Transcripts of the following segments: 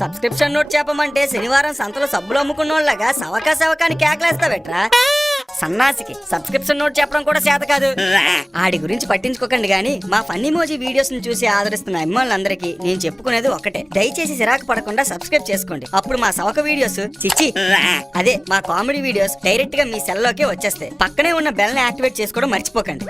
Subscription note చెప్పమంటే శనివారం సంతలో సబ్బులు అమ్ముకున్నోళ్ళగా సవకాని కేకలేస్తావేట్రా? సన్నాసికి సబ్స్క్రిప్షన్ నోట్ చెప్పడం కూడా చేత కాదు. ఆడి గురించి పట్టించుకోకండి గాని మా ఫన్నీ మోజీ వీడియోస్ ని చూసి ఆదరిస్తున్న అమ్మాయిలందరికీ నేను చెప్పుకునేది ఒకటే, దయచేసి సిరాకు పడకుండా సబ్స్క్రైబ్ చేసుకోండి. అప్పుడు మా సవక వీడియోస్ చిచ్చి అదే మా కామెడీ వీడియోస్ డైరెక్ట్ గా మీ సెల్ లోకే వచ్చేస్తాయి. పక్కనే ఉన్న బెల్ ని యాక్టివేట్ చేసుకోవడం మర్చిపోకండి.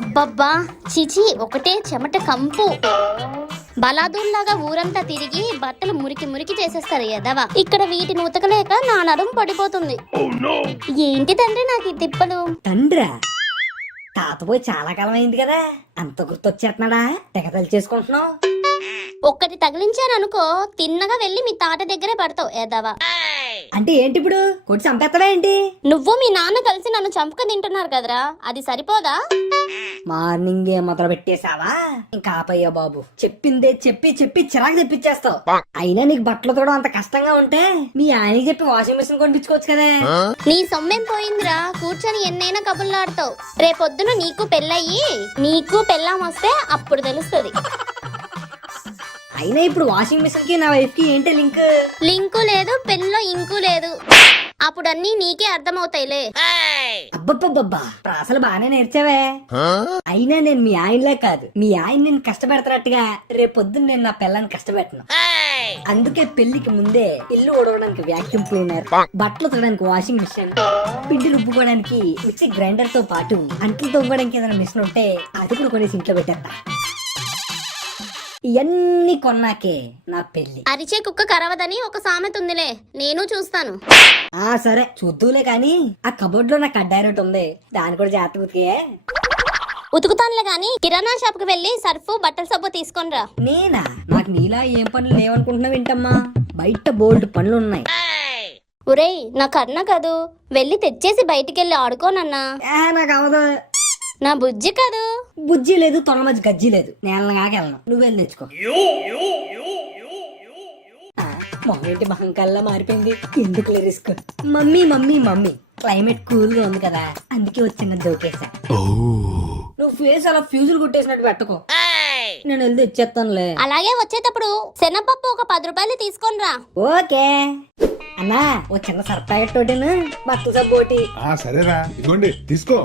అబ్బబ్బా చిచి, ఒకటే చెమట కంపు. బలాదూర్లాగా ఊరంతా తిరిగి బట్టలు మురికి మురికి చేసేస్తారు ఎదవా. ఇక్కడ వీటిని ఉతకలేక నా నడుము పడిపోతుంది. ఏంటి తండ్రి నాకు ఈ తిప్పలు? తండ్రా, తాతపోయి చాలా కాలం అయింది కదా, అంత గుర్తొచ్చేస్తున్నాడా? తెగతలు చేసుకుంటున్నావు. ఒక్కటి తగిలించాననుకో తిన్నగా వెళ్ళి మీ తాత దగ్గరే పడతావు ఎదవా. అంటే ఏంటి ఇప్పుడు కొట్టి చంపేస్తావా ఏంటి? నువ్వు మీ నాన్న కలిసి నన్ను చంపుక తింటున్నారు కదరా, అది సరిపోదా? మార్నింగే మొదలు పెట్టేశావా? ఇంకా ఆపయ్యా బాబు, చెప్పిందే చెప్పి చెప్పి చిరాకు తెప్పించేస్తావు. అయినా నీకు బట్టలు తోడం అంత కష్టంగా ఉంటే మీ ఆయనకి చెప్పి వాషింగ్ మిషన్ కొనిపించుకోవచ్చు కదా. నీ సొమ్మేం పోయిందిరా, కూర్చొని ఎన్నైనా కబుర్లాడతావు. రేపొద్దున నీకు పెళ్ళయ్యి నీకు పెళ్ళాం వస్తే అప్పుడు తెలుస్తుంది. అయినా ఇప్పుడు వాషింగ్ మిషన్ కి నా వైఫ్ కి ఏంటి లింక్? లింకు లేదు, పెన్లో ఇంకు లేదు. అప్పుడు అన్ని నీకే అర్థమవుతాయిలే. అబ్బబ్బబ్బబ్బా, అసలు బాగానే నేర్చావే. అయినా నేను మీ ఆయనలా కాదు, మీ ఆయన నేను కష్టపెడతానట్టుగా రేపొద్దున నేను నా పిల్లని కష్టపెట్టను. అందుకే పెళ్లికి ముందే ఇల్లు ఊడవడానికి వ్యాక్యూమ్ క్లీనర్, బట్టలు ఉతకడానికి వాషింగ్ మిషన్, పిండి రుబ్బుకోవడానికి మిక్సీ గ్రైండర్ తో పాటు అంట్లు తొమ్మడానికి ఏదైనా మిషన్ ఉంటే అది కూడా కొనేసి ఇంట్లో పెట్టేస్తా. ఇవన్నీ కొన్నాకే నా పెళ్లి. అరిచే కుక్క కరవదని ఒక సామెత ఉందిలే, నేను చూస్తాను. సరే చూద్దులే కాని ఆ కబోర్డ్ లో నాకు అడ్డాయినట్టు ఉంది, దాని కూడా జాగ్రత్త ఉతికే. ఉతుకుతానులే గాని కిరాణా షాప్ కి వెళ్లి సర్ఫ్ బట్టల సబ్బు తీసుకొనిరా. నేనా? నాకు నీలా ఏం పనులు లేవనుకుంటున్నావు ఏంటమ్మా? బయట బోల్డ్ పనులు ఉన్నాయి. ఒరేయ్, నా కర్ణ కదూ, వెళ్ళి తెచ్చేసి బయటికెళ్ళి ఆడుకోనన్నా. నాకు అవదు. నా బుజ్జి కదూ. బుజ్జి లేదు, తొడ మధ్య గజ్జి లేదు, నేను కాకెళ్ళను, నువ్వెళ్ళి తెచ్చుకో. మొహేంటి మహంకాల్లా మారిపోయింది, ఎందుకు risk? Mummy mummy mummy, climate cool గా ఉంది కదా, అందుకే వచ్చిన దోకేసా. నువ్వు ఫేస్ అలా ఫ్యూజులు కుట్టేసినట్టు పెట్టుకో, నేను వెళ్ళి తెచ్చేస్తానులే. అలాగే వచ్చేటప్పుడు శనగపప్పు ఒక 10 రూపాయలు తీసుకొనిరా. ఓకే అన్నా, ఓ చిన్న సర్ప్రైజ్ తోటిను బట్టల సబ్బు ఒకటి. సరేరా, ఇదిగోండి తీసుకో.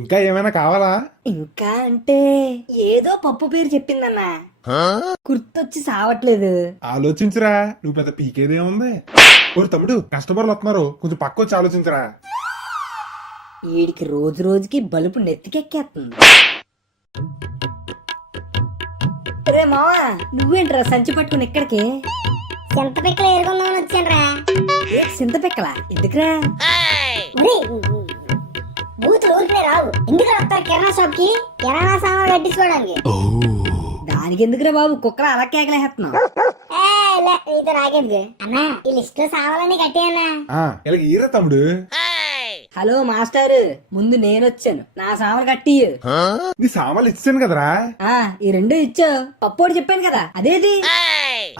ఇంకా ఏమైనా కావాలా? ఇంకా అంటే ఏదో పప్పు పేరు చెప్పిందన్నా, గుర్తొచ్చి సావట్లేదు. ఆలోచించరా, నువ్వు పెద్ద పీకేదేముంది. ఓరు తమ్ముడు, కస్టమర్లు వస్తున్నారు, కొంచెం పక్కొచ్చి ఆలోచించరా. వీడికి రోజు రోజుకి బలుపు నెత్తికెక్కేస్తుంది. రే మావా, నువ్వేంట్రా సంచి పట్టుకుని ఇక్కడికి? చింతపిక్కలు ఎరుగుందామని వచ్చానురా. చింతపిక్కల ఎందుకురా? బూతులు ఊరికే రావు, ఎందుకు వస్తారు కిరాణా షాప్ కి? కిరాణా సామాన్లు కట్టించుకోవడానికి. దానికి ఎందుకురా బాబు, కుక్కలు అలా కేకలేస్తున్నావు. నీతో నాకేందుకు అన్నా, ఈ లిస్ట్ లో సామాన్లన్నీ కట్టేయన్నా. ఇలాగ ఈరా తమ్ముడు. హలో మాస్టర్, ముందు నేనొచ్చాను, నా సామాన్లు కట్టి. నీ సామాన్లు ఇచ్చాను కదరా. ఈ రెండు ఇచ్చా, పప్పోడు చెప్పాను కదా, అదేది?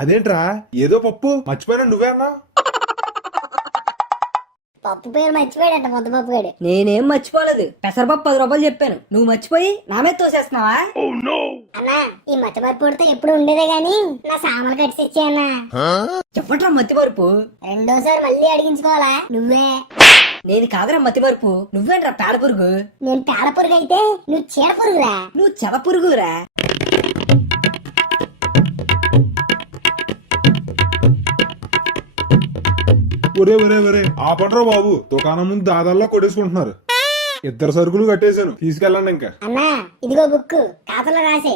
అదేంట్రా, ఏదో పప్పు మర్చిపోయినా నువ్వే అన్నా. పప్పు పేరు మర్చిపోయాడంట, ముద్దపప్పు పేరు. నేనేం మర్చిపోలేదు, పెసరపప్పు 10 రూపాయలు చెప్పాను, నువ్వు మర్చిపోయి నా మీద తోసేస్తున్నావా? అన్నా, ఈ మతిమరుపుడితో ఎప్పుడు ఉండేదే గాని నా సామాన్లు కట్టి ఇచ్చేయన్నా. చెప్పట్రా మతిమరుపు? రెండోసారి మళ్ళీ అడిగించుకోవాలా? నువ్వే. నేను కాదురా మతిమరుపు, నువ్వేంట్రా పేడ పురుగు? నేను పేడ పురుగు అయితే నువ్వు చీడ పురుగురా. నువ్వు చెద పురుగురా. ఒరే ఒరే ఒరే, ఆపండ్రా బాబు, దుకాణం ముందు దాదాల్లో కొట్టేసుకుంటున్నారు. 2 సరుకులు కట్టేశాను, తీసుకెళ్ళండి ఇంకా. అన్నా, ఇదిగో బుక్, ఖాతాలో రాసే.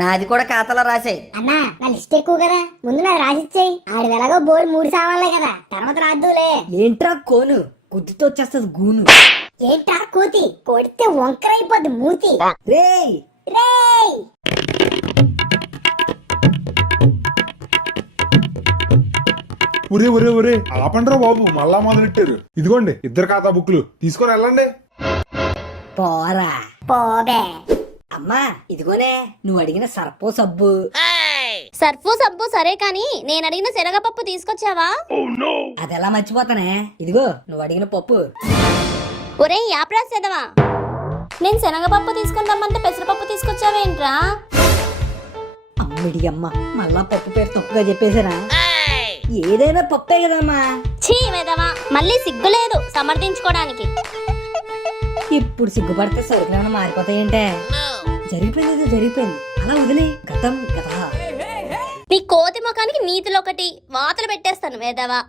నాది కూడా ఖాతాలో రాసే. అన్నా, నా లిస్ట్ ఎక్కువ కదా, ముందు నాది రాసిచ్చేయి. ఆడి ఎలాగో బోర్డు 3 సామాన్లే కదా, తర్వాత రాద్దులే. ఏంట్రా కోను, గుద్దుతో వచ్చేస్తుంది గూను. ఏంటా కోతి, కొడితే వంకర అయిపోద్ది మూతి. రేయ్ రేయ్, ఒరే ఒరే ఒరే, ఆపండ్రా బాబు, మళ్ళా మొదలెట్టారు. ఇదిగోండి 2 ఖాతా బుక్లు, తీసుకొని వెళ్ళండి. పోరా పోబే. అమ్మా, ఇదిగోనే నువ్వు అడిగిన సర్పో సబ్బు. సర్ఫు సబ్బు సరే కానీ నేను అడిగిన శనగపప్పు తీసుకొచ్చావా? అదెలా మర్చిపోతానే, ఇదిగో నువ్వు అడిగిన పప్పు. ఒరే యాప్రాసేదవా, నేను శనగపప్పు తీసుకుని రమ్మంటే పెసరపప్పు తీసుకొచ్చావేంట్రా? అమ్మిడి అమ్మ, మళ్ళా పప్పు పేరు తప్పుగా చెప్పేశారా? ఏదైనా పప్పే కదమ్మా. ఛీ వెదవా, మళ్ళీ సిగ్గులేదు సమర్థించుకోవడానికి. ఇప్పుడు సిగ్గుపడితే సరుకులేమైనా మారిపోతాయంటే? జరిగిపోయింది జరిగిపోయింది, అలా వదిలే, గతం గత. నీ కోతి ముఖానికి నీతులు ఒకటి వాతలు పెట్టేస్తాను వేదవా.